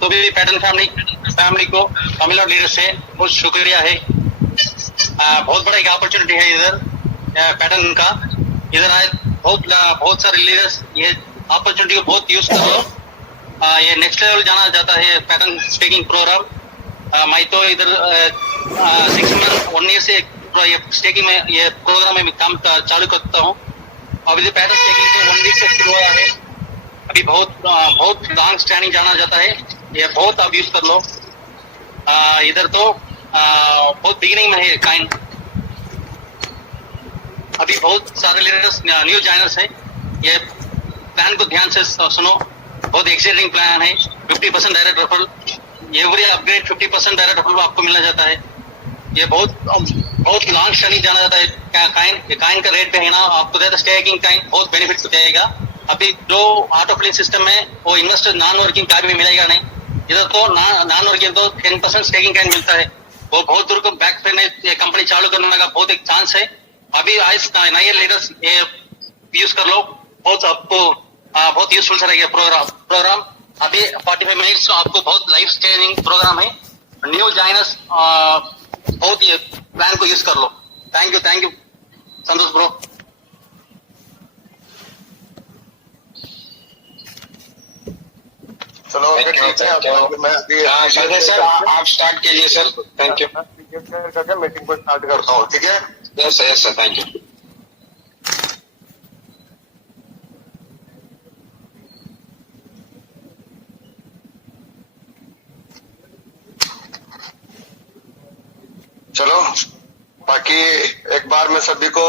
तो भी pattern family को तमिलनाडु लीडर से बहुत शुक्रिया है। बहुत बड़ा एक अपॉर्चुनिटी है इधर पैटर्न का। इधर आए बहुत सारे लीडर्स ये अपॉर्चुनिटी को बहुत यूज कर लो। ये नेक्स्ट लेवल जाना जाता है पैटर्न स्पीकिंग प्रोग्राम। मैं तो इधर 6 मंथ 1 ईयर से ये स्टेकिंग में ये प्रोग्राम में काम चालू करता हूँ। अभी तो पैटर्न स्टेकिंग से 1 वीक से शुरू हुआ है। अभी बहुत लॉन्ग स्टैंडिंग जाना जाता है। ये बहुत आप यूज कर लो। इधर तो बहुत बिगिनिंग में है काइन। अभी बहुत सारे लीडर्स न्यू जॉइनर्स है। ये प्लान को ध्यान से सुनो। बहुत एक्साइटिंग प्लान है। 50% direct referral, every upgrade 50% direct referral आपको मिलना जाता है। ये बहुत लॉन्ग स्टैंडिंग जाना जाता है काइन का रेट पे है ना। आपको देता स्टेकिंग काइन बहुत बेनिफिट जाएगा। अभी जो ऑटो फिलिंग सिस्टम में वो इन्वेस्टर नॉन वर्किंग काइन में मिलेगा नहीं। इधर तो नॉन वर्किंग तो 10% स्टेकिंग काइन मिलता है। वो बहुत दूर को बैक पे ये कंपनी चालू करने का बहुत एक चांस है। अभी आज नए लीडर्स ये यूज कर लो। बहुत आपको बहुत यूजफुल रहेगा प्रोग्राम। अभी 45 मिनट्स आपको बहुत लाइफ स्टाइलिंग प्रोग्राम है। न्यू जॉइनर्स बहुत ये प्लान को यूज कर लो। Thank you Santosh bro. चलो सर आप स्टार्ट कीजिए सर। Thank you. करके मीटिंग को स्टार्ट करता हूँ। ठीक है। Yes sir thank you. चलो बाकी एक बार मैं सभी को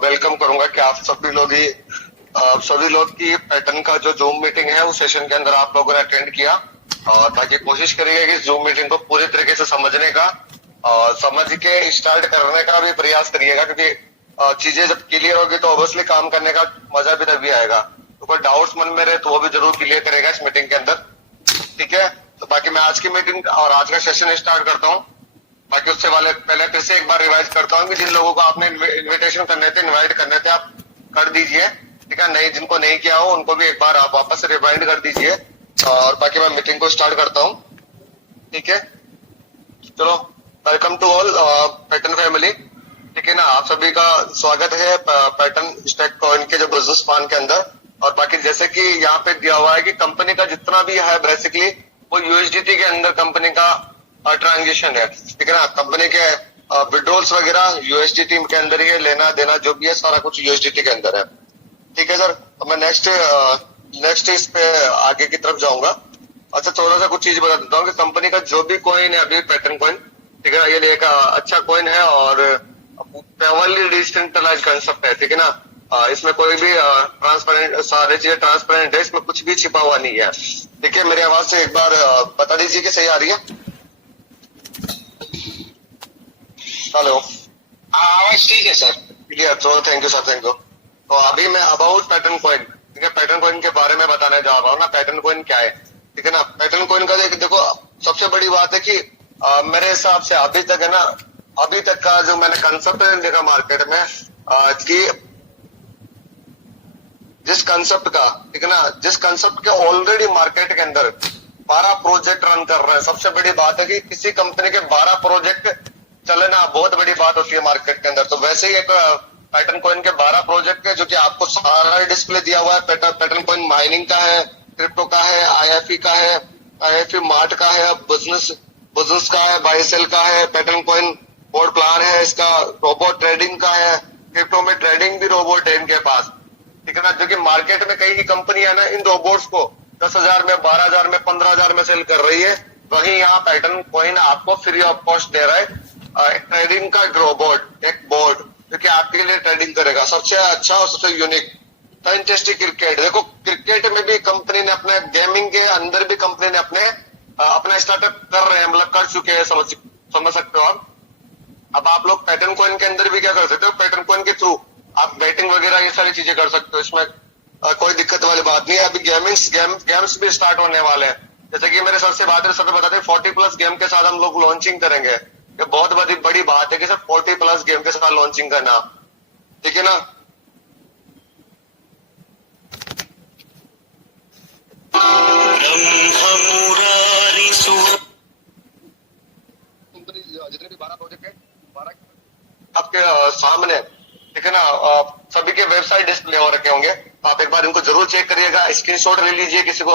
वेलकम करूंगा कि आप सभी लोग की पैटर्न का जो जूम मीटिंग है उस सेशन के अंदर आप लोगों ने अटेंड किया। ताकि कोशिश करिए कि जूम मीटिंग को पूरी तरीके से समझने का और समझ के स्टार्ट करने का भी प्रयास करिएगा, क्योंकि चीजें जब क्लियर होगी तो ऑब्वियसली काम करने का मजा भी तभी आएगा। तो कोई डाउट्स मन में रहे तो वो भी जरूर क्लियर करेगा इस मीटिंग के अंदर। ठीक है। तो बाकी मैं आज की मीटिंग और आज का सेशन स्टार्ट करता हूँ। बाकी उससे पहले फिर से एक बार रिवाइज करता हूँ कि जिन लोगों को आपने इन्विटेशन करने थे, इनवाइट करने थे, आप कर दीजिए। ठीक है। नहीं, जिनको नहीं किया हो उनको भी एक बार आप वापस से रिमाइंड कर दीजिए। और बाकी मैं मीटिंग को स्टार्ट करता हूँ। ठीक है। चलो welcome to all pattern family. ठीक है ना। आप सभी का स्वागत है पैटर्न स्टैक कॉइन के जो बिजनेस प्लान के अंदर। और बाकी जैसे कि यहाँ पे दिया हुआ है कि कंपनी का जितना भी है बेसिकली वो यूएसडीटी के अंदर कंपनी का ट्रांजेक्शन है। ठीक है ना। कंपनी के विड्रॉल्स वगैरह यूएसडीटी के अंदर ही है, लेना देना जो भी है सारा कुछ यूएसडीटी के अंदर है। ठीक है सर। तो मैं नेक्स्ट इस पे आगे की तरफ जाऊंगा। अच्छा, थोड़ा सा कुछ चीज बता देता हूँ कि कंपनी का जो भी कॉइन है अभी पैटर्न कॉइन, ठीक है ना, ये एक अच्छा कॉइन है और प्योरली डिसेंट्रलाइज्ड कंसेप्ट है। ठीक है ना। इसमें कोई भी ट्रांसपेरेंट, सारी चीजें ट्रांसपेरेंट है, इसमें कुछ भी छिपा हुआ नहीं है। ठीक है। मेरी आवाज से एक बार बता दीजिए कि सही आ रही है। हेलो। आवाज ठीक है सर। क्लियर। तो thank you sir, thank you. तो अभी मैं अबाउट पैटर्न कॉइन, ठीक है, पैटर्न कॉइन के बारे में बताने जा रहा हूँ ना। पैटर्न कॉइन क्या है, ठीक है ना। पैटर्न कॉइन का देखो सबसे बड़ी बात है कि मेरे हिसाब से अभी तक है ना, अभी तक का जो मैंने कंसेप्ट देखा मार्केट में कि जिस कंसेप्ट का, ठीक है ना, जिस कंसेप्ट के ऑलरेडी मार्केट के अंदर 12 प्रोजेक्ट रन कर रहे हैं। सबसे बड़ी बात है कि किसी कंपनी के 12 प्रोजेक्ट चलना बहुत बड़ी बात होती है मार्केट के अंदर। तो वैसे ही एक पैटर्न कॉइन के 12 प्रोजेक्ट है जो कि आपको सारा डिस्प्ले दिया हुआ है। पैटर्न कॉइन माइनिंग का है, क्रिप्टो का है, आईएफई का है, आईएफई मार्ट का है, बिजनेस का है, बाय सेल का है, पैटर्न कॉइन बोर्ड प्लान है, इसका रोबोट ट्रेडिंग का है, क्रिप्टो में ट्रेडिंग भी रोबोट है इनके पास। ठीक है ना। जो कि मार्केट में कई कंपनियां ना इन रोबोट्स को 10,000 में, 12,000 में, 15,000 में सेल कर रही है। वहीं यहाँ पैटर्न कॉइन आपको फ्री ऑफ कॉस्ट दे रहा है ट्रेडिंग का रोबोट, एक बोर्ड जो कि आपके लिए ट्रेडिंग करेगा। सबसे अच्छा और सबसे यूनिक फैंटास्टिक क्रिकेट। देखो क्रिकेट में भी कंपनी ने अपने, गेमिंग के अंदर भी कंपनी ने अपना स्टार्टअप कर रहे हैं, मतलब कर चुके हैं, समझ सकते हो आप। अब आप लोग पैटर्न कॉइन के अंदर भी क्या कर सकते हो, पैटर्न कॉइन के थ्रू आप बैटिंग वगैरह ये सारी चीजें कर सकते हो। इसमें कोई दिक्कत वाली बात नहीं है। अभी गेम्स भी स्टार्ट होने वाले हैं। जैसे कि मेरे सर से बात है, सर बताते हैं 40+ गेम के साथ हम लोग लॉन्चिंग करेंगे। ये बहुत बड़ी बात है कि सर 40+ गेम के साथ लॉन्चिंग करना। ठीक है ना। ब्रह्म मुरारी वेबसाइट डिस्प्ले हो रखे होंगे, तो आप एक बार इनको जरूर चेक करिएगा, स्क्रीनशॉट ले लीजिए, किसी को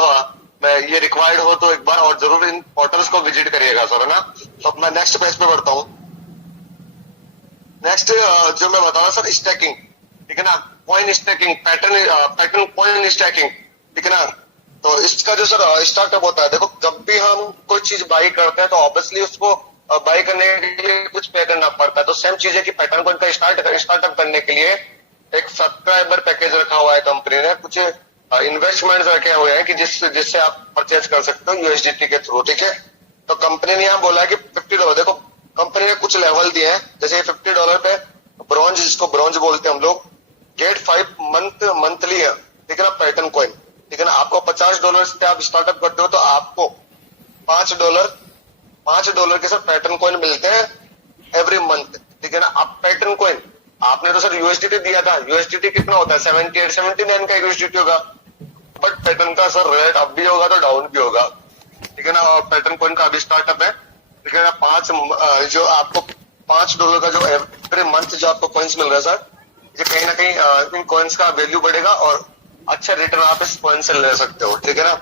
मैं ये रिक्वायर्ड हो तो एक बार, और जरूर इन पोर्टल्स को विजिट करिएगा सर, है ना। तो मैं नेक्स्ट पेज पे बढ़ता हूँ। नेक्स्ट जो मैं बता रहा सर, स्टैकिंग, ठीक है ना, coin stacking, pattern coin stacking, ठीक है ना। तो इसका जो सर स्टार्टअप होता है, देखो जब भी हम कोई चीज बाई करते हैं तो ऑब्वियसली उसको बाई करने के लिए कुछ पे करना पड़ता है। तो सेम चीज है कि पैटर्न कॉइन का स्टार्टअप करने के लिए एक सब्सक्राइबर पैकेज रखा हुआ है कंपनी ने, कुछ इन्वेस्टमेंट रखे हुए हैं कि जिससे आप परचेज कर सकते हो यूएसडीटी के थ्रू, ठीक है। तो कंपनी ने यहाँ बोला है कि $50, देखो कंपनी ने कुछ लेवल दिए हैं, जैसे $50 पे ब्रॉन्ज, जिसको ब्रॉन्ज बोलते हैं हम लोग, गेट 5 मंथली है, ठीक है ना, पैटर्न कॉइन, ठीक है ना। आपको $50 से आप स्टार्टअप करते हो तो आपको $5 के सर पैटर्न कॉइन मिलते हैं एवरी मंथ, ठीक है ना। आप पैटर्न कॉइन, आपने तो सर यूएसडीटी दिया था, यूएसडीटी कितना होता है, 78-79 का यूएसडीटी होगा, बट पैटर्न का सर रेट अप भी होगा तो डाउन भी होगा, ठीक है ना। और पैटर्न कॉइन का अभी स्टार्टअप है, ठीक है ना। जो आपको $5 का जो एवरी मंथ जो आपको कॉइन्स मिल रहा है सर, ये कहीं ना कहीं इन कॉइन्स का वैल्यू बढ़ेगा और अच्छा रिटर्न आप इस कॉइन से ले सकते हो, ठीक है ना।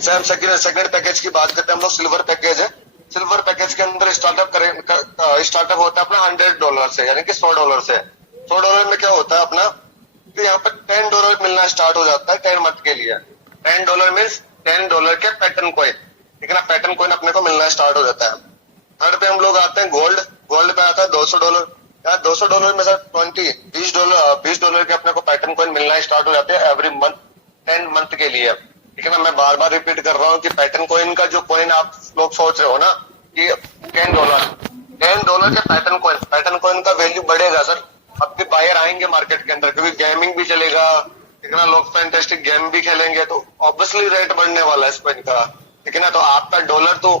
सर सेकंड पैकेज की बात करते हैं हम लोग, सिल्वर पैकेज है। सिल्वर पैकेज के अंदर स्टार्टअप होता है अपना $100 से, यानी कि $100 से। $100 में क्या होता है अपना, तो यहाँ पर $10 मिलना स्टार्ट हो जाता है 10 मंथ के लिए। $10 मीन्स $10 के पैटर्न कॉइन, ठीक है ना, पैटर्न कॉइन अपने को मिलना स्टार्ट हो जाता है। थर्ड पे हम लोग आते हैं गोल्ड। गोल्ड पे आता है $200, यार $200 में सर $20 के अपने को पैटर्न कॉइन मिलना स्टार्ट हो जाते हैं एवरी मंथ 10 मंथ के लिए, ठीक है ना। मैं बार बार रिपीट कर रहा हूँ कि पैटर्न कॉइन का जो कॉइन आप लोग सोच रहे हो ना कि $10 के पैटर्न कॉइन का वैल्यू बढ़ेगा सर। अब भी बायर आएंगे मार्केट के अंदर, क्योंकि गेमिंग भी चलेगा, ठीक है ना, लोग फैंटास्टिक गेम भी खेलेंगे, तो ऑब्वियसली रेट बढ़ने वाला है इस कॉइन का, ठीक है ना। तो आपका डॉलर तो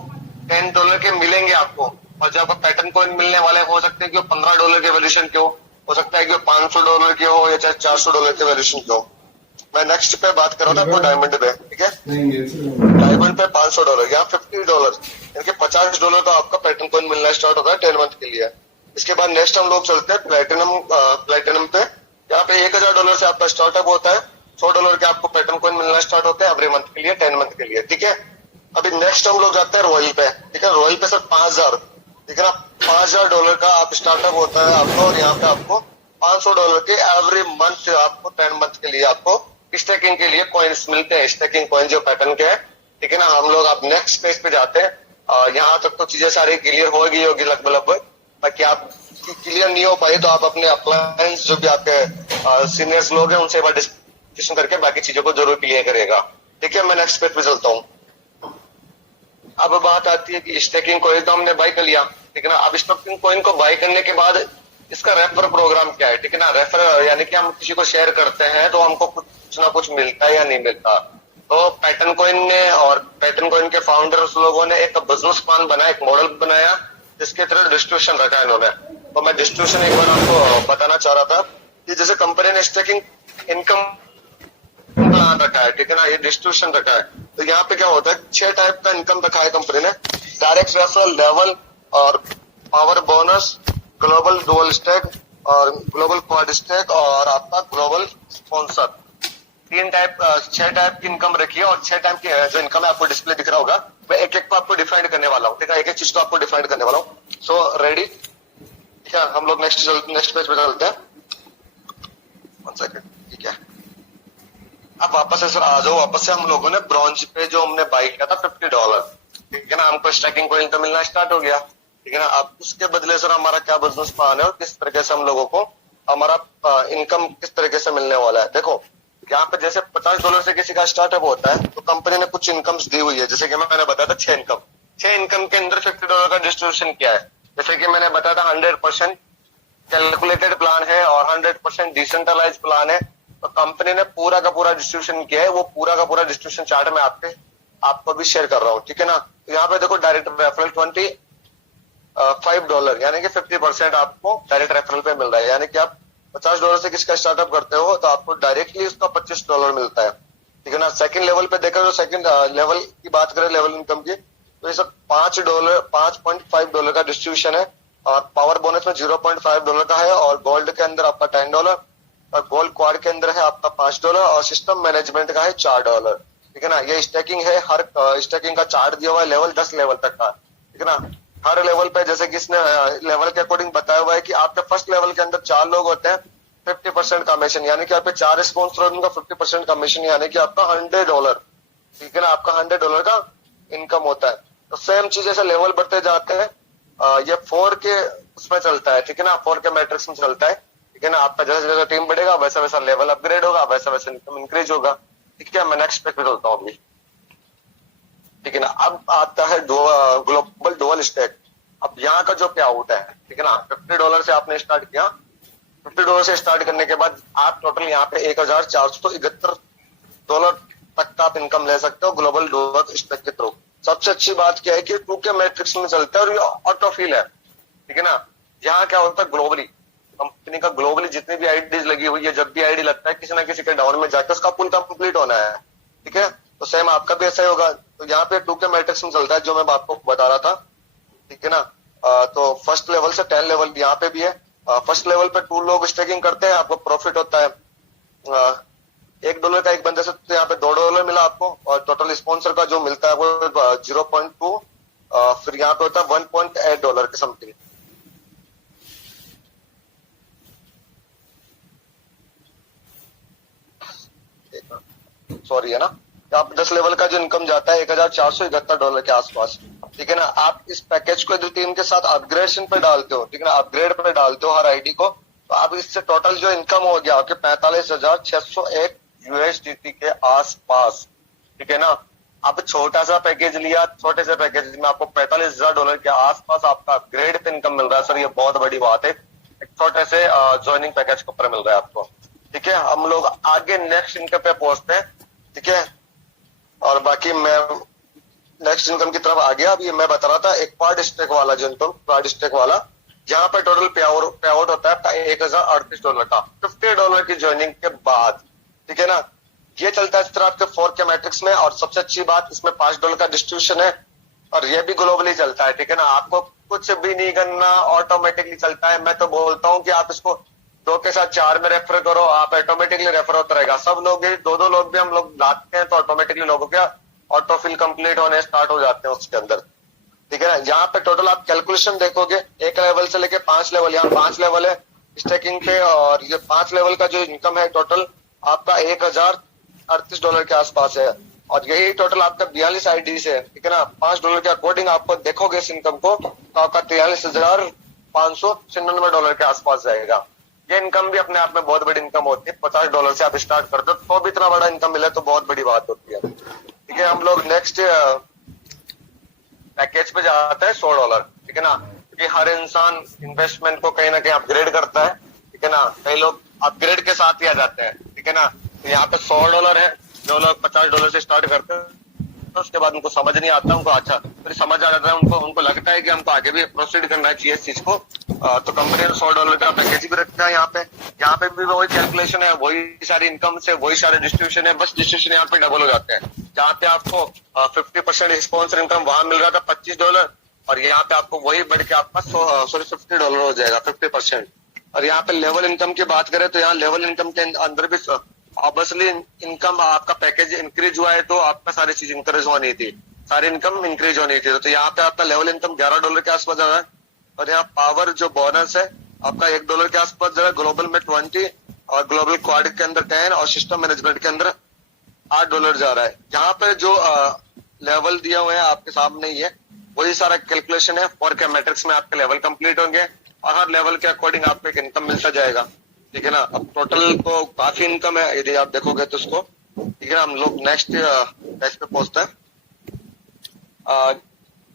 $10 के मिलेंगे आपको, और जब पैटर्न कॉइन मिलने वाले हो सकते हैं कि वो $15 के वैल्यूशन के हो सकता है कि वो $500 के हो या चाहे $400 के वैल्यूशन के हो। मैं नेक्स्ट पे बात कर रहा था आपको डायमंड पे, ठीक है। डायमंड पे $500, यहाँ $50, यानी कि $50 का आपका पैटर्न कॉइन मिलना स्टार्ट होता है 10 मंथ के लिए। इसके बाद नेक्स्ट हम लोग चलते हैं प्लेटिनम पे। यहाँ पे $1000 से आपका स्टार्टअप होता है, $100 के आपको पैटर्न कॉइन मिलना स्टार्ट होता है एवरी मंथ के लिए 10 मंथ के लिए, ठीक है। अभी नेक्स्ट हम लोग जाते हैं रॉयल पे, ठीक है। रॉयल पे सर 5000, ठीक है ना, $5000 का आप स्टार्टअप होता है आपको, और यहाँ पे आपको $500 के एवरी मंथ आपको 10 मंथ के लिए आपको स्टेकिंग के लिए कॉइन्स मिलते हैं, स्टेकिंग कॉइन जो पैटर्न के हैं, ठीक है ना। हम लोग आप नेक्स्ट पेज पे जाते हैं। यहाँ तक तो चीजें सारी क्लियर होगी लगभग, बाकी आप क्लियर नहीं हो पाई तो आप अपने अप्लायंस जो भी आपके सीनियर्स लोग हैं उनसे एक बार डिस्कशन करके बाकी चीजों को जरूर क्लियर करेगा, ठीक है। मैं नेक्स्ट पेज पे चलता हूँ। अब बात आती है कि स्टेकिंग कॉइन तो हमने बाई कर लिया, ठीक है ना। अब स्टेकिंग कॉइन को बाई करने के बाद इसका रेफर प्रोग्राम क्या है, ठीक है ना। रेफर यानी कि हम किसी को शेयर करते हैं तो हमको कुछ ना कुछ मिलता है या नहीं मिलता। तो पैटर्न कॉइन ने और पैटर्न कॉइन के फाउंडर्स लोगों ने एक बिजनेस प्लान बनाया, एक मॉडल बनाया जिसके तरह डिस्ट्रीब्यूशन रखा है इन्होंने। तो मैं डिस्ट्रीब्यूशन एक बार आपको बताना चाह रहा था कि जैसे कंपनी ने स्टेकिंग इनकम प्लान रखा है, ठीक है ना, ये डिस्ट्रीब्यूशन रखा है। तो यहाँ पे क्या होता है, 6 टाइप का इनकम रखा है कंपनी ने, डायरेक्ट रेफरल, लेवल और power bonus, global dual stake और ग्लोबल क्वाड स्टेक और आपका ग्लोबल स्पॉन्सर। 6 टाइप की इनकम रखी है, और 6 टाइप की जो इनकम है आपको डिस्प्ले दिख रहा होगा, मैं एक एक को आपको डिफाइन करने वाला हूँ, ठीक है, एक एक चीज को आपको डिफाइन करने वाला हूँ। सो रेडी, ठीक है। हम लोग नेक्स्ट पेज पे चलते हैं, 1 सेकंड, ठीक है। अब वापस से सर आ जाओ, वापस से हम लोगों ने ब्रॉन्ज पे जो हमने बाई किया था $50, ठीक है ना, हमको स्टैकिंग कॉइन तो मिलना स्टार्ट हो गया, ठीक है ना। अब उसके बदले सर हमारा क्या बिजनेस प्लान है और किस तरीके से हम लोगों को हमारा इनकम किस तरीके से मिलने वाला है। देखो यहाँ पे जैसे $50 से किसी का स्टार्टअप होता है तो कंपनी ने कुछ इनकम्स दी हुई है, जैसे कि मैंने बताया था 6 इनकम के अंदर $50 का डिस्ट्रीब्यूशन किया है। जैसे कि मैंने बताया था 100% कैलकुलेटेड प्लान है और 100% डिसेंट्रलाइज प्लान है। तो कंपनी ने पूरा का पूरा डिस्ट्रीब्यूशन किया है, वो पूरा का पूरा डिस्ट्रीब्यूशन चार्ट में आपको भी शेयर कर रहा हूँ, ठीक है ना। तो यहाँ पे देखो डायरेक्ट रेफरल $25 यानी कि 50% आपको डायरेक्ट रेफरल पे मिल रहा है, यानी कि आप $50 से किसका स्टार्टअप करते हो तो आपको डायरेक्टली उसका $25 मिलता है, ठीक है ना। सेकंड लेवल पे देखा तो सेकंड लेवल की बात करें, लेवल इनकम की, तो ये सब $5.5 का डिस्ट्रीब्यूशन है, और पावर बोनस में $0.5 का है, और गोल्ड के अंदर आपका $10, और गोल्ड क्वाड के अंदर है आपका $5 और सिस्टम मैनेजमेंट का है $4। ठीक है ना। ये स्टैकिंग है, हर स्टैकिंग का चार्ट दिया हुआ है लेवल 10 लेवल तक का। ठीक है ना। हर लेवल पे जैसे कि इसने लेवल के अकॉर्डिंग बताया हुआ है कि आपके फर्स्ट लेवल के अंदर 4 लोग होते हैं, 50% कमीशन, यानी कि आपके 4 स्पॉन्सर उनका 50% कमीशन, यानी कि आपका $100। ठीक है ना। आपका $100 का इनकम होता है। तो सेम चीज जैसे लेवल बढ़ते जाते हैं, ये 4 के उसमें चलता है। ठीक है ना। 4 के मैट्रिक्स में चलता है। ठीक है ना। आपका जैसे जैसे टीम बढ़ेगा वैसा वैसा लेवल अपग्रेड होगा, वैसा वैसा इनकम इंक्रीज होगा। ठीक है। मैं नेक्स्ट पे चलता हूँ अभी। ठीक है ना। अब आता है ग्लोबल डुअल स्टैक। अब यहाँ का जो पे आउट है, ठीक है ना, $50 से आपने स्टार्ट किया। $50 से स्टार्ट करने के बाद आप टोटल यहाँ पे $1471 तक का आप इनकम ले सकते हो ग्लोबल डुअल स्टैक के थ्रू। सबसे अच्छी बात क्या है कि 2 के मैट्रिक्स में चलता है और ये ऑटोफिल है। ठीक है ना। यहाँ क्या होता है, ग्लोबली कंपनी का ग्लोबली जितनी भी आईडीज लगी हुई है, जब भी आईडी लगता है किसी ना किसी के डाउन में जाकर उसका पुल कंप्लीट होना है। ठीक है। तो सेम आपका भी ऐसा ही होगा। तो यहाँ पे 2 के मैट्रिक्स में चलता है जो मैं आपको बता रहा था। ठीक है ना। तो फर्स्ट लेवल से 10 लेवल यहाँ पे भी है। फर्स्ट लेवल पे 2 लोग स्टेकिंग करते हैं, आपको प्रॉफिट होता है $1 का एक बंदे से। तो यहाँ पे $2 मिला आपको, और टोटल स्पॉन्सर का जो मिलता है वो 0.2, फिर यहाँ पे होता है $1.8 के समथिंग। सॉरी है ना। आप 10 लेवल का जो इनकम जाता है $1471 के आसपास। ठीक है ना। आप इस पैकेज को यदि टीम के साथ अपग्रेडेशन पे डालते हो, ठीक है ना, अपग्रेड पे डालते हो हर आईडी को, तो आप इससे टोटल जो इनकम हो गया आपके 45,601 USDT के आसपास। ठीक है ना। आप छोटा सा पैकेज लिया, छोटे से पैकेज में आपको $45,000 के आसपास आपका अपग्रेड पे इनकम मिल रहा है। सर ये बहुत बड़ी बात है, एक छोटे से ज्वाइनिंग पैकेज के ऊपर मिल रहा है आपको। ठीक है। हम लोग आगे नेक्स्ट इनकम पे पहुंचते हैं। ठीक है। और बाकी मैं नेक्स्ट इनकम की तरफ आ गया। अभी मैं बता रहा था एक क्वाड स्टेक वाला जो इनकम, क्वाड स्टेक वाला, जहां पर टोटल पे आउट होता है आपका $1038 का $50 की ज्वाइनिंग के बाद। ठीक है ना। ये चलता है इस तरह आपके 4 के मैट्रिक्स में। और सबसे अच्छी बात इसमें $5 का डिस्ट्रीब्यूशन है, और ये भी ग्लोबली चलता है। ठीक है ना। आपको कुछ भी नहीं करना, ऑटोमेटिकली चलता है। मैं तो बोलता हूँ कि आप इसको 2 के साथ 4 में रेफर करो, आप ऑटोमेटिकली रेफर होता रहेगा। सब लोग 2-2 लोग भी हम लोग लाते हैं तो ऑटोमेटिकली लोगों के ऑटोफिल कंप्लीट होने स्टार्ट हो जाते हैं उसके अंदर। ठीक है ना। यहाँ पे टोटल आप कैलकुलेशन देखोगे, 1 लेवल से लेके 5 लेवल, यहाँ 5 लेवल है स्टेकिंग पे, और ये 5 लेवल का जो इनकम है टोटल आपका $1038 के आसपास है। और यही टोटल आपका 42 आईडी से। ठीक है ना। $5 के अकॉर्डिंग आपको देखोगे इस इनकम को, तो आपका $43,596 के आसपास जाएगा। ये इनकम भी अपने आप में बहुत बड़ी इनकम होती है। $50 से आप स्टार्ट करते हो तो भी इतना बड़ा इनकम मिले तो बहुत बड़ी बात होती है। ठीक है। हम लोग नेक्स्ट पैकेज पे जाते हैं $100। ठीक है ना। क्योंकि हर इंसान इन्वेस्टमेंट को कहीं ना कहीं अपग्रेड करता है। ठीक है ना। कई लोग अपग्रेड के साथ ही आ जाते हैं। ठीक है ना। तो यहाँ पे $100 है, जो लोग $50 से स्टार्ट करते हैं तो उसके बाद उनको समझ नहीं आता, उनको अच्छा फिर समझ आ जाता है, उनको लगता है कि हमको आगे भी प्रोसीड करना चाहिए इस चीज को। तो कंपनी ने $100 का पैकेज भी रखा है। यहाँ पे भी वही कैलकुलेशन है, वही सारी इनकम से वही सारे डिस्ट्रीब्यूशन है, बस डिस्ट्रीब्यूशन यहाँ पे डबल हो जाते हैं। जहाँ पे आपको 50% स्पॉन्सर इनकम वहां मिल रहा था $25, और यहाँ पे आपको वही बढ़ के आपका $50 हो जाएगा 50%। और यहाँ पे लेवल इनकम की बात करें तो यहाँ लेवल इनकम के अंदर भी ऑब्वियसली इनकम आपका पैकेज इंक्रीज हुआ है तो आपका सारी चीज इंक्रीज होनी थी, सारी इनकम इंक्रीज होनी थी। तो यहाँ पे आपका लेवल इनकम $11 के आसपास जा रहा है। और यहाँ पावर जो बोनस है आपका $1 के आसपास जा रहा है। ग्लोबल में 20 और ग्लोबल क्वाड के अंदर 10 और सिस्टम मैनेजमेंट के अंदर $8 जा रहा है। यहाँ पे जो लेवल दिए हुए हैं आपके सामने ही है, वही सारा कैलकुलेशन है। 4 के मैट्रिक्स में आपके लेवल कंप्लीट होंगे और हर लेवल के अकॉर्डिंग आपको एक इनकम मिलता जाएगा। ठीक है ना। अब टोटल तो काफी इनकम है यदि आप देखोगे तो उसको। ठीक है ना। हम लोग नेक्स्ट पेज पे पहुंचते हैं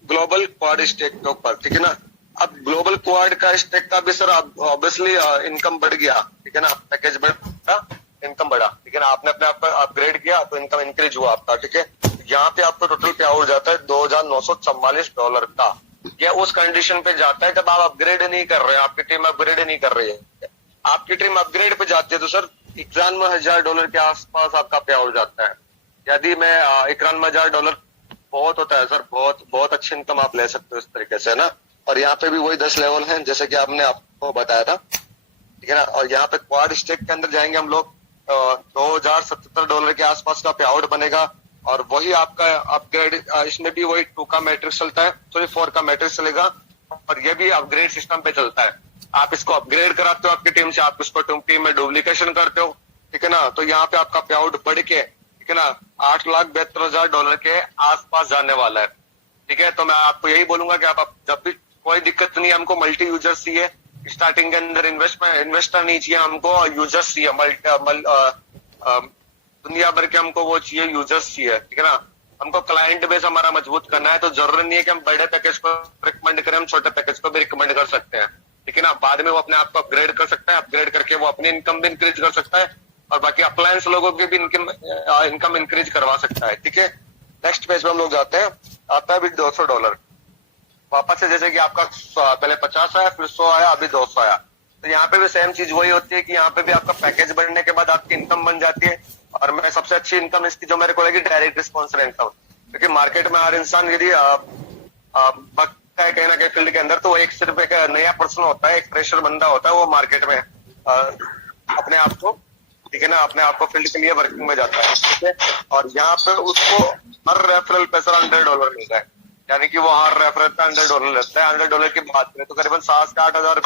ग्लोबल क्वाड स्टेक के ऊपर। ठीक है ना। अब ग्लोबल क्वाड का स्टेक का भी सर ऑब्वियसली इनकम बढ़ गया। ठीक है ना। पैकेज बढ़ा, इनकम बढ़ा। ठीक है ना। आपने अपने आप अपग्रेड किया तो इनकम इंक्रीज हुआ आपका। ठीक है। यहाँ पे आपको टोटल पे आउट जाता है $2,944 का। यह उस कंडीशन पे जाता है जब आप अपग्रेड नहीं कर रहे हैं, आपकी टीम अपग्रेड नहीं कर रही है। आपकी टीम अपग्रेड पे जाती है तो सर $91,000 के आसपास आपका पे आउट जाता है। यदि मैं $91,000 बहुत होता है सर, बहुत अच्छी इनकम आप ले सकते हो इस तरीके से, है ना। और यहाँ पे भी वही 10 लेवल हैं जैसे कि आपने आपको बताया था। ठीक है ना। और यहाँ पे क्वाड स्टेक के अंदर जाएंगे हम लोग, $2077 के आसपास का पे आउट बनेगा। और वही आपका अपग्रेड, इसमें भी वही 2 का मैट्रिक्स चलता है, सॉरी 4 का मैट्रिक्स चलेगा। और ये भी अपग्रेड सिस्टम पे चलता है। आप इसको अपग्रेड कराते हो आपकी टीम से, आप इसको टीम में डुप्लीकेशन करते हो, ठीक है ना, तो यहाँ पे आपका पे आउट बढ़ के, ठीक है ना, $8,72,000 के आसपास जाने वाला है। ठीक है, तो मैं आपको यही बोलूंगा कि आप जब भी, कोई दिक्कत नहीं है, हमको मल्टी यूजर्स चाहिए स्टार्टिंग के अंदर, इन्वेस्टर नहीं चाहिए हमको, यूजर्स चाहिए, दुनिया भर के हमको वो चाहिए, यूजर्स चाहिए, ठीक है ना। हमको क्लाइंट बेस हमारा मजबूत करना है, तो जरूरी नहीं है कि हम बड़े पैकेज को रिकमेंड करें, हम छोटे पैकेज को भी रिकमेंड कर सकते हैं, ठीक है ना। बाद में वो अपने आप को अपग्रेड कर सकता है, अपग्रेड करके वो अपनी इनकम भी इंक्रीज कर सकता है, और बाकी अप्लायंस लोगों की भी इनकम इंक्रीज करवा सकता है, ठीक है। नेक्स्ट पेज पे हम लोग जाते हैं, आता है अभी $200 वापस से, जैसे कि आपका पहले 50 आया, फिर 100 आया, अभी 200 आया। तो यहाँ पे भी सेम चीज वही होती है कि यहाँ पे भी आपका पैकेज बढ़ने के बाद आपकी इनकम बन जाती है। और मैं सबसे अच्छी इनकम इसकी जो मेरे को लगी, डायरेक्ट रिस्पॉन्स इनकम, क्योंकि मार्केट में हर इंसान यदि बकता है कहीं ना कहीं फील्ड के अंदर, तो वो एक सिर्फ एक नया पर्सन होता है, एक फ्रेशर बंदा होता है, वो मार्केट में अपने आप को, ठीक है ना, अपने आप को फील्ड के लिए वर्किंग में जाता है, ठीक है। और यहाँ पे उसको हर रेफरल पे सर $100 मिलता है, यानी कि वो हर रेफरल पे $100 लेता है। $100 की बात करें तो करीबन 7 से 8 हजार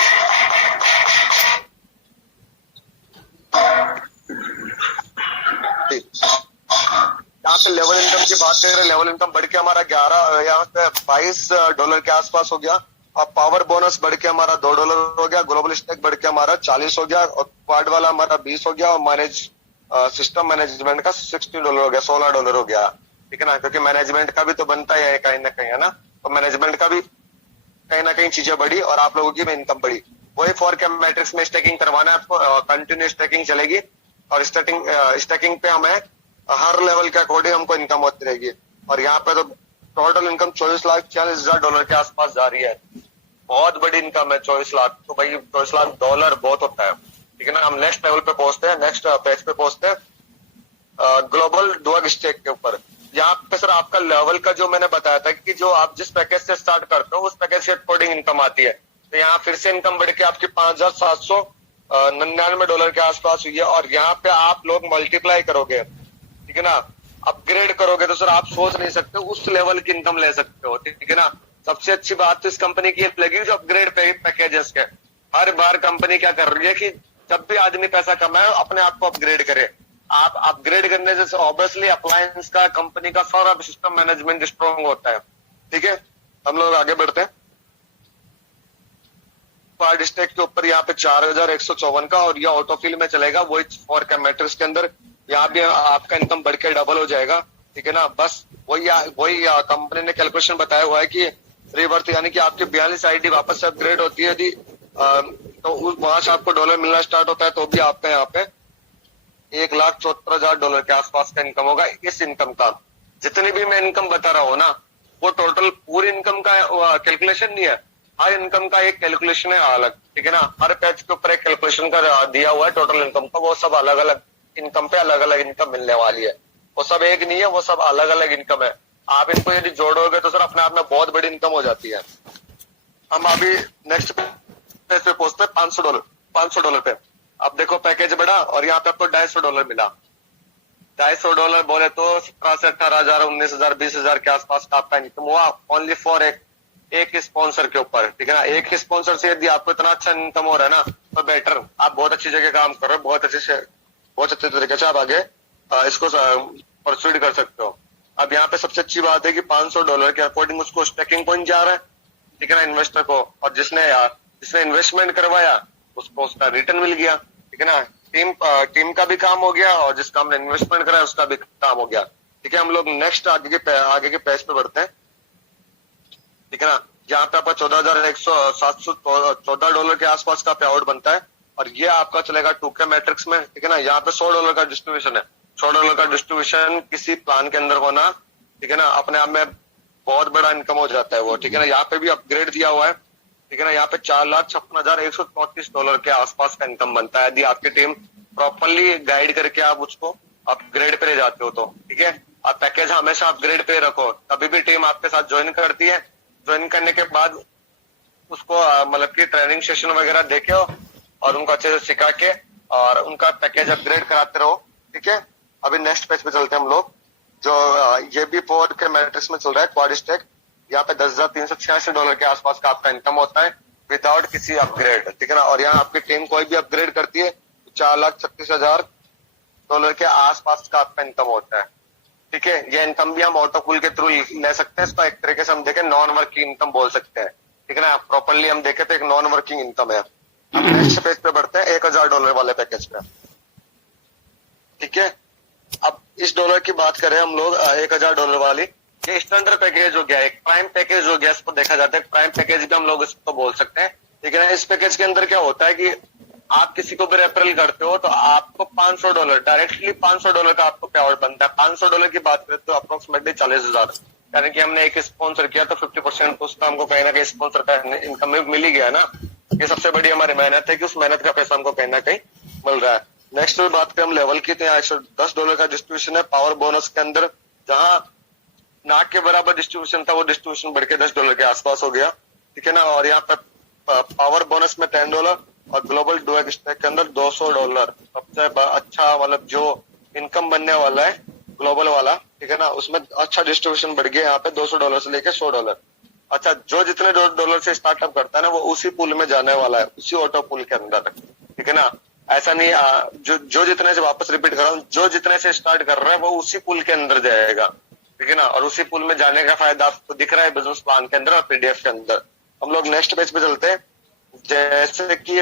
यहाँ पे लेवल इनकम की बात करें, लेवल इनकम बढ़ के हमारा 11, यहाँ पे $22 के आसपास हो गया। और पावर बोनस बढ़ के हमारा $2 हो गया, ग्लोबल स्टेक बढ़ के हमारा 40 हो गया, और क्वाड वाला हमारा 20 हो गया, और सिस्टम मैनेजमेंट का $16 हो गया, $16 हो गया, ठीक है ना, क्योंकि मैनेजमेंट का भी तो बनता है कहीं ना कहीं, है ना। तो मैनेजमेंट का भी कहीं ना कहीं चीजें बढ़ी, और आप लोगों की भी इनकम बढ़ी। वही 4 के मैट्रिक्स में स्टेकिंग करवाना है आपको, कंटिन्यू स्टेकिंग चलेगी, और स्टेकिंग पे हमें हर लेवल के अकॉर्डिंग हमको इनकम होती रहेगी। और यहाँ पे तो टोटल इनकम $24,40,000 के आसपास जा रही है, बहुत बड़ी इनकम है 24 लाख। तो भाई $24,00,000 बहुत होता है, ठीक है ना। हम नेक्स्ट लेवल पे पहुंचते हैं, नेक्स्ट पेज पे पहुंचते हैं, ग्लोबल ड्रग स्टेक के ऊपर। यहाँ पे सर आपका लेवल का जो मैंने बताया था कि जो आप जिस पैकेज से स्टार्ट करते हो उस पैकेज के अकॉर्डिंग इनकम आती है। तो यहाँ फिर से इनकम बढ़ के आपकी $5,799 के आसपास हुई है। और यहाँ पे आप लोग मल्टीप्लाई करोगे, ठीक है ना, अपग्रेड करोगे, तो सर आप सोच नहीं सकते उस लेवल की इनकम ले सकते हो, ठीक है ना। सबसे अच्छी बात तो इस कंपनी की लगी जो अपग्रेड पैकेजेस के, हर बार कंपनी क्या कर रही है कि जब भी आदमी पैसा कमाए अपने आप को अपग्रेड करे। आप अपग्रेड करने से ऑब्वियसली अप्लायंस का, कंपनी का सारा सिस्टम मैनेजमेंट स्ट्रॉन्ग होता है, ठीक है। हम लोग आगे बढ़ते हैं, क्वाड स्टेक के ऊपर यहाँ पे 4,154 का, और ये ऑटोफिल में चलेगा, वही 4 का मैट्रिक्स के अंदर। यहाँ भी आपका इनकम बढ़ के डबल हो जाएगा, ठीक है ना। बस वही कंपनी ने कैलकुलेशन बताया हुआ है कि रिवर्थ, यानी कि आपकी 42 आईडी वापस से अपग्रेड होती है यदि, तो वहां से आपको डॉलर मिलना स्टार्ट होता है, तो भी आपका यहाँ पे $1,74,000 के आसपास का इनकम होगा। इस इनकम का जितनी भी मैं इनकम बता रहा हूँ ना, वो टोटल पूरी इनकम का कैलकुलेशन नहीं है, हर इनकम का एक कैलकुलेशन है अलग, ठीक है ना। हर पेज के ऊपर एक कैलकुलेशन का दिया हुआ है टोटल इनकम का, वो सब अलग अलग इनकम पे अलग अलग इनकम मिलने वाली है, वो सब एक नहीं है, वो सब अलग अलग इनकम है। आप इनको यदि जोड़ोगे तो सर अपने आप में बहुत बड़ी इनकम हो जाती है। हम अभी नेक्स्ट पेज पे पहुंचते हैं, $500 पे। अब देखो पैकेज बढ़ा, और यहाँ पे आपको $250 मिला। $250 बोले तो 17 से 18,000, 19,000, 20,000 के आसपास का आपका इनकम हुआ, ओनली फॉर एक स्पॉन्सर के ऊपर, ठीक है ना। एक स्पॉन्सर से यदि आपको इतना अच्छा इनकम हो रहा है ना, तो बेटर, आप बहुत अच्छी जगह काम कर रहे हो, बहुत अच्छे तरीके से आप आगे इसको परस्यूड कर सकते हो। अब यहाँ पे सबसे अच्छी बात है कि $500 के अकॉर्डिंग उसको स्टेकिंग पॉइंट जा रहा है, ठीक है ना, इन्वेस्टर को, और जिसने इन्वेस्टमेंट करवाया उसको उसका रिटर्न मिल गया, ठीक है ना। टीम का भी काम हो गया, और जिसका हमने इन्वेस्टमेंट करा उसका भी काम हो गया, ठीक है। हम लोग नेक्स्ट आगे के पेज पे बढ़ते हैं, ठीक है ना। यहाँ पे आपका $14,714 के आसपास का पे आउट बनता है, और ये आपका चलेगा 2 के मैट्रिक्स में, ठीक है ना। यहाँ पे $100 का डिस्ट्रीब्यूशन है, $100 का डिस्ट्रीब्यूशन किसी प्लान के अंदर होना, ठीक है ना, अपने आप में बहुत बड़ा इनकम हो जाता है वो, ठीक है ना। यहाँ पे भी अपग्रेड दिया हुआ है, ठीक है ना। यहाँ पे $4,56,134 के आसपास का इनकम बनता है यदि आपकी टीम प्रॉपरली गाइड करके आप उसको अपग्रेड पे ले जाते हो तो, ठीक है। आप पैकेज हमेशा अपग्रेड पे रखो, तभी भी टीम आपके साथ ज्वाइन करती है। ज्वाइन करने के बाद उसको मतलब कि ट्रेनिंग सेशन वगैरह देके और उनको अच्छे से सिखा के और उनका पैकेज अपग्रेड कराते रहो, ठीक है। अभी नेक्स्ट पेज पे चलते हैं हम लोग। जो ये भी फोर के मैट्रिक्स में चल रहा है क्वाड स्टैक, यहाँ पे $10,386 के आसपास का आपका इनकम होता है विदाउट किसी अपग्रेड, ठीक है ना। और यहाँ आपकी टीम कोई भी अपग्रेड करती है तो $4,36,000 के आसपास का आपका इनकम होता है, ठीक है। ये इनकम भी हम ऑटो पूल के थ्रू ले सकते हैं, इसको एक तरीके से हम देखें नॉन वर्किंग इनकम बोल सकते हैं, ठीक है ना। प्रॉपरली हम देखें तो एक नॉन वर्किंग इनकम है। अब नेक्स्ट पेज पे बढ़ते हैं $1,000 वाले पैकेज पे, ठीक है। अब इस डॉलर की बात करें हम लोग $1,000 वाली, ये स्टैंडर्ड पैकेज हो गया, एक प्राइम पैकेज हो गया, इसको देखा जाता है प्राइम पैकेज भी हम लोग इसको बोल सकते हैं, ठीक है ना। इस पैकेज के अंदर क्या होता है कि आप किसी को भी रेफरल करते हो तो आपको $500 डायरेक्टली $500 का आपको पे आउट बनता है। $500 की बात करें तो अप्रोक्सीमेटली 40,000, यानी कि हमने एक स्पॉन्सर किया तो 50% तो उसका हमको कहीं ना कहीं स्पॉन्सर का इनकम में मिल ही गया ना। ये सबसे बड़ी हमारी मेहनत है कि उस मेहनत का पैसा हमको कहीं ना कहीं मिल रहा है। नेक्स्ट बात करें हम लेवल की, तो यहाँ $110 का डिस्ट्रीब्यूशन है पावर बोनस के अंदर, जहाँ ना के बराबर डिस्ट्रीब्यूशन था वो डिस्ट्रीब्यूशन बढ़ के $10 के आसपास हो गया, ठीक है ना। और यहाँ पे पावर बोनस में $10 और ग्लोबल डुएक स्टैक के अंदर $200 सबसे अच्छा, मतलब जो इनकम बनने वाला है ग्लोबल वाला, ठीक है ना, उसमें अच्छा डिस्ट्रीब्यूशन बढ़ गया यहाँ पे $200 से लेके $100। अच्छा, जो जितने $2 से स्टार्टअप करता है ना वो उसी पूल में जाने वाला है, उसी ऑटो पूल के अंदर, ठीक है ना। ऐसा नहीं जो जितने से, वापस रिपीट कर रहा हूँ, जो जितने से स्टार्ट कर रहा है वो उसी पूल के अंदर जाएगा, ठीक है ना। और उसी पूल में जाने का फायदा आपको दिख रहा है बिजनेस प्लान के अंदर और पीडीएफ के अंदर। हम लोग नेक्स्ट पेज पे चलते हैं। जैसे कि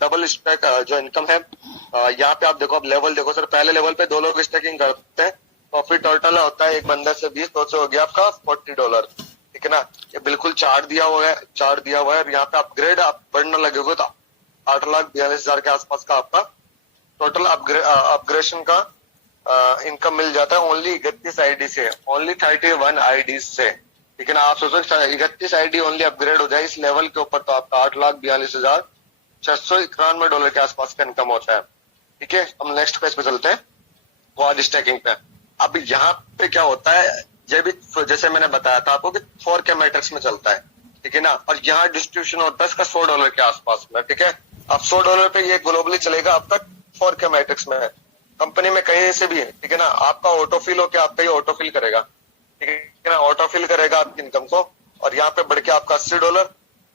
डबल स्टैक जो इनकम है, यहाँ पे आप देखो, आप लेवल देखो सर, पहले लेवल पे 2 लोग स्टैकिंग करते हैं, प्रॉफिट टोटल होता है एक बंदा से 20, तो हो गया आपका $40, ठीक है ना। ये बिल्कुल चार्ट दिया हुआ है, चार्ट दिया हुआ है। यहाँ पे अपग्रेड आप बढ़ने लगेगा तो 8,42,000 के आसपास का आपका टोटल अपग्रेडेशन का इनकम मिल जाता है ओनली 31 आईडी से, ओनली 31 आईडी से, ठीक है ना। आप सोचो 31 आईडी ओनली अपग्रेड हो जाए इस लेवल के ऊपर तो आपका $8,42,691 के आसपास का इनकम होता है, ठीक है। हम नेक्स्ट पेज पे चलते हैं, क्वाड स्टैकिंग पे। अब यहाँ पे क्या होता है, ये भी जैसे मैंने बताया था आपको कि 4K मैट्रिक्स में चलता है, ठीक है ना। और यहाँ डिस्ट्रीब्यूशन होता है इसका $100 के आसपास में, ठीक है। अब $100 पे ये ग्लोबली चलेगा अब तक 4K मैट्रिक्स में, कंपनी में कहीं से भी, ठीक है ना। आपका ऑटोफिल हो के आपका ये ऑटोफिल करेगा, ठीक है ना, ऑटोफिल करेगा आपकी इनकम को। और यहाँ पे बढ़ के आपका $80,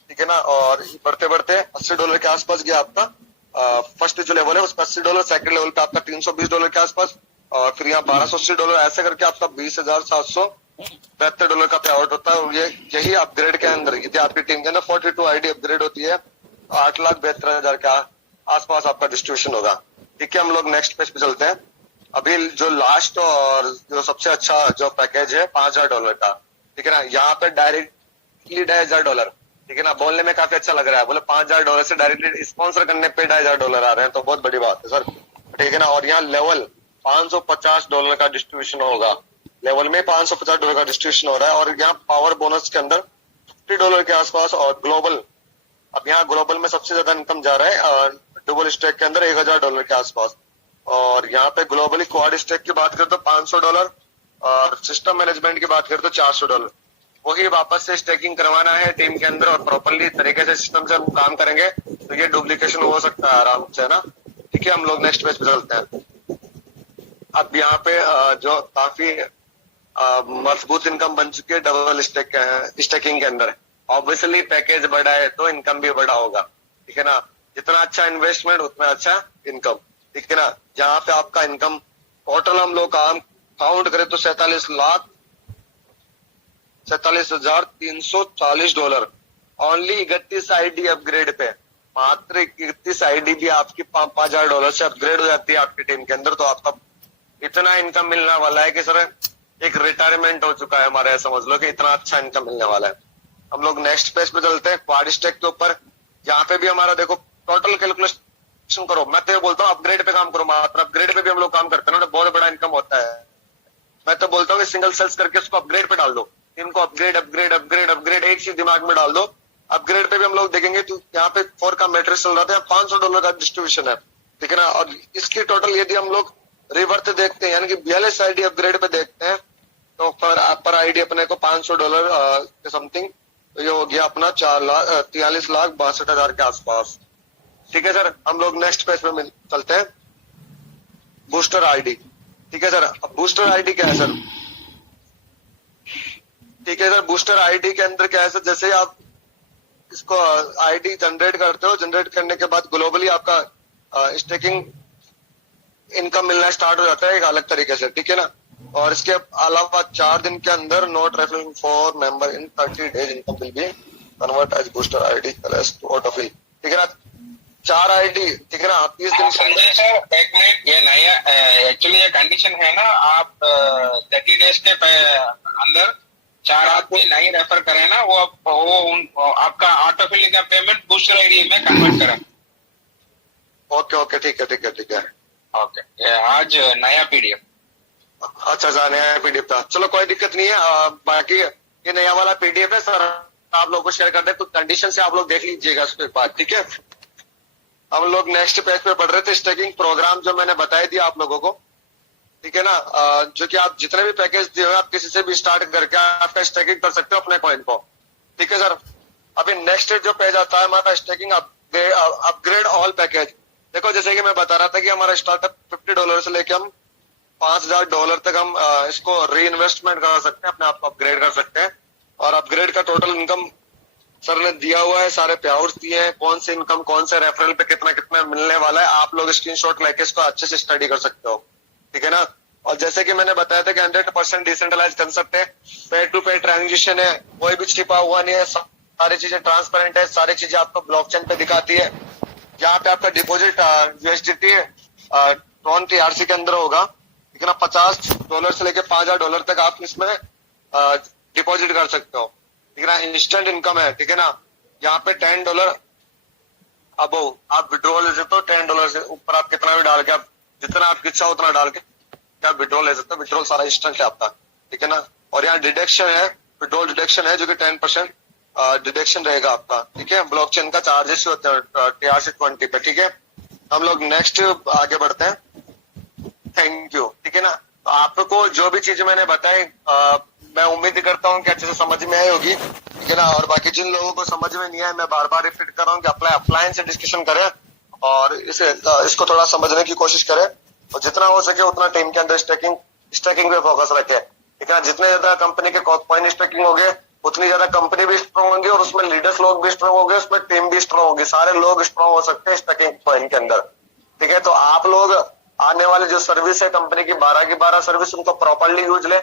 ठीक है ना। और बढ़ते बढ़ते $80 के आसपास गया आपका फर्स्ट जो लेवल है उसका $80, सेकंड लेवल पे आपका $320 के आसपास, और फिर यहाँ $1,280, ऐसे करके आपका $20,772 का पे आउट होता है। और यही अपग्रेड के अंदर, यदि आपकी टीम के अंदर 42 आईडी अपग्रेड होती है तो 8,72,000 के आसपास आपका डिस्ट्रीब्यूशन होगा, ठीक है। हम लोग नेक्स्ट पेज पे चलते हैं। अभी जो लास्ट और जो सबसे अच्छा जो पैकेज है $5,000 का, ठीक है ना। यहाँ पे डायरेक्टली $2,500, ठीक है ना। बोलने में काफी अच्छा लग रहा है, बोले $5,000 से डायरेक्टली स्पॉन्सर करने पे $2,500 आ रहे हैं, तो बहुत बड़ी बात है सर, ठीक है ना। और यहाँ लेवल $550 का डिस्ट्रीब्यूशन होगा, लेवल में $550 का डिस्ट्रीब्यूशन हो रहा है। और यहाँ पावर बोनस के अंदर $50 के आसपास, और ग्लोबल, अब यहाँ ग्लोबल में सबसे ज्यादा इनकम जा रहा है डबल स्टैक के अंदर $1,000 के आसपास। और यहाँ पे ग्लोबली क्वाड स्टैक की बात करें तो $500, और सिस्टम मैनेजमेंट की बात करें तो $400। वही वापस से स्टैकिंग करवाना है टीम के अंदर और प्रॉपरली तरीके से सिस्टम से हम काम करेंगे तो ये डुप्लीकेशन हो सकता है आराम से ना, ठीक है। हम लोग नेक्स्ट पेज पे चलते हैं। अब यहाँ पे जो काफी मजबूत इनकम बन चुकी है डबल स्टैकिंग के अंदर, ऑब्वियसली पैकेज बढ़ा है तो इनकम भी बढ़ा होगा, ठीक है ना। जितना अच्छा इन्वेस्टमेंट उतना अच्छा इनकम, ठीक है ना। जहाँ पे आपका इनकम टोटल हम लोग काउंट करें तो $47,340 ओनली 31 आईडी अपग्रेड पे, मात्र 31 आईडी भी आपकी $5,000 से अपग्रेड हो जाती है आपकी टीम के अंदर, तो आपका इतना इनकम मिलने वाला है कि सर एक रिटायरमेंट हो चुका है हमारा, समझ लो कि इतना अच्छा इनकम मिलने वाला है। हम लोग नेक्स्ट पेज पे चलते हैं, क्वाड स्टैक के ऊपर। यहाँ पे भी हमारा देखो टोटल कैलकुलेशन करो, मैं तो बोलता हूँ अपग्रेड पे काम करो, मात्र अपग्रेड पे भी हम लोग काम करते हैं ना, बहुत बड़ा इनकम होता है। मैं तो बोलता हूँ सिंगल सेल्स करके उसको अपग्रेड पे डाल दो, इनको अपग्रेड अपग्रेड अपग्रेड अपग्रेड एक चीज दिमाग में डाल दो। अपग्रेड पे भी हम लोग देखेंगे तो यहाँ पे 4 का मैट्रिक्स चल रहा था, $500 का डिस्ट्रीब्यूशन है, ठीक है ना। और इसकी टोटल यदि हम लोग रिवर्थ देखते हैं यानी कि 42 आईडी अपग्रेड पे देखते हैं तो पर आईडी अपने को $500 के समथिंग, तो ये हो गया अपना 43,62,000 के आसपास, ठीक है सर, हम लोग नेक्स्ट पेज पे चलते हैं। बूस्टर आईडी, ठीक है सर। अब बूस्टर आईडी क्या है सर? ठीक है सर, बूस्टर आईडी के अंदर क्या है सर, जैसे आप इसको आईडी जनरेट करते हो, जनरेट करने के बाद ग्लोबली आपका स्टेकिंग इनकम मिलना स्टार्ट हो जाता है एक अलग तरीके से, ठीक है ना। और इसके अलावा 4 दिन के अंदर not referring for member in 30 days income will be convert as booster ID to autofill, ठीक है ना। 4 आईडी, ठीक है ना। 30 दिन के संजय अंदर सर एक मिनट, ये नया एक्चुअली ये कंडीशन है ना, आप 30 डेज के अंदर 4 आदमी नहीं रेफर करें ना, वो आपका ऑटोफिलिंग का पेमेंट बूस्टर आईडी में कन्वर्ट करें। ओके ओके, ठीक है ठीक है ठीक है। ओके, ये आज नया पीडीएफ। अच्छा अच्छा, नया पीडीएफ था, चलो कोई दिक्कत नहीं है। बाकी ये नया वाला पीडीएफ है सर, आप लोगों को शेयर कर दे, कुछ कंडीशन से आप लोग देख लीजिएगा उसके बाद, ठीक है। हम लोग नेक्स्ट पेज पे बढ़ रहे थे। स्टेकिंग प्रोग्राम जो मैंने बताई दिया आप लोगों को, ठीक है ना। जो कि आप जितने भी पैकेज दिए हुए आप किसी से भी स्टार्ट करके आपका स्टेकिंग कर सकते हो अपने कॉइन को, ठीक है सर। अभी नेक्स्ट जो पेज आता है हमारा स्टेकिंग अपग्रेड ऑल पैकेज। देखो जैसे कि मैं बता रहा था कि हमारा स्टार्टअप $50 से लेके हम $5000 तक हम इसको री इन्वेस्टमेंट करा सकते हैं, अपने आप को अपग्रेड कर सकते हैं। और अपग्रेड का टोटल इनकम सर ने दिया हुआ है, सारे पे आउट्स दिए हैं, कौन से इनकम कौन से रेफरल पे कितना कितना मिलने वाला है, आप लोग स्क्रीनशॉट लेके इसको अच्छे से स्टडी कर सकते हो, ठीक है ना। और जैसे कि मैंने बताया था कि 100% डिसेंट्रलाइज कंसेप्ट है, पे टू पे ट्रांजेक्शन है, कोई भी छिपा हुआ नहीं है, सारी चीजें ट्रांसपेरेंट है, सारी चीजें आपको ब्लॉकचेन पे दिखाती है। यहाँ पे आपका डिपॉजिट USDT ट्रॉन TRC के अंदर होगा, ठीक है ना। $50 से लेके $5000 तक आप इसमें डिपॉजिट कर सकते हो, ठीक है ना। इंस्टेंट इनकम है, ठीक है ना। यहाँ पे $10 अब आप विड्रॉ ले सकते हो, $10 से ऊपर आप कितना भी डाल के, आप जितना आप इच्छा उतना डाल के आप विड्रॉ ले सकते हो। विड्रॉ सारा इंस्टेंट है आपका, ठीक है ना। और यहाँ डिडक्शन है, विड्रॉल डिडक्शन है जो कि 10% डिडक्शन रहेगा आपका, ठीक है। ब्लॉकचेन का चार्जेस होते हैं TRC20 पे, ठीक है। हम लोग नेक्स्ट आगे बढ़ते हैं। थैंक यू, ठीक है ना। तो आपको जो भी चीज मैंने बताई मैं उम्मीद करता हूँ कि अच्छे से समझ में आई होगी, ठीक है ना। और बाकी जिन लोगों को समझ में नहीं आया, मैं बार बार रिपीट कर रहा हूँ कि अप्लायंस से डिस्कशन करें और इसको थोड़ा समझने की कोशिश करें, और जितना हो सके उतना टीम के अंदर स्टैकिंग पे फोकस रखें, ठीक है ना। जितने ज्यादा कंपनी के कॉइन स्टैकिंग होंगे उतनी ज्यादा कंपनी भी स्ट्रॉन्ग होंगी, और उसमें लीडर्स लोग भी स्ट्रॉन्ग होंगे, उसमें टीम भी स्ट्रॉन्ग होगी, सारे लोग स्ट्रॉन्ग हो सकते हैं स्टैकिंग कॉइन के अंदर, ठीक है। तो आप लोग आने वाली जो सर्विस है कंपनी की 12 की 12 सर्विस, उनको प्रॉपरली यूज ले,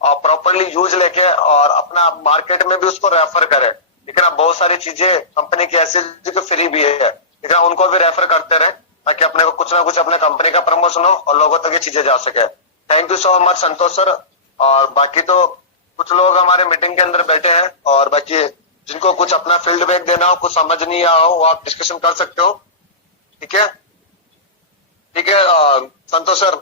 और प्रॉपरली यूज लेके और अपना मार्केट में भी उसको रेफर करें, ठीक है ना। बहुत सारी चीजें कंपनी की ऐसी जो फ्री भी है, ठीक है, उनको भी रेफर करते रहे ताकि अपने को कुछ ना कुछ अपने कंपनी का प्रमोशन हो और लोगों तक ये चीजें जा सके। Thank you so much Santosh sir. और बाकी तो कुछ लोग हमारे मीटिंग के अंदर बैठे हैं, और बाकी जिनको कुछ अपना फीडबैक देना हो, कुछ समझ नहीं आया हो, वो आप डिस्कशन कर सकते हो, ठीक है। ठीक है संतोष सर।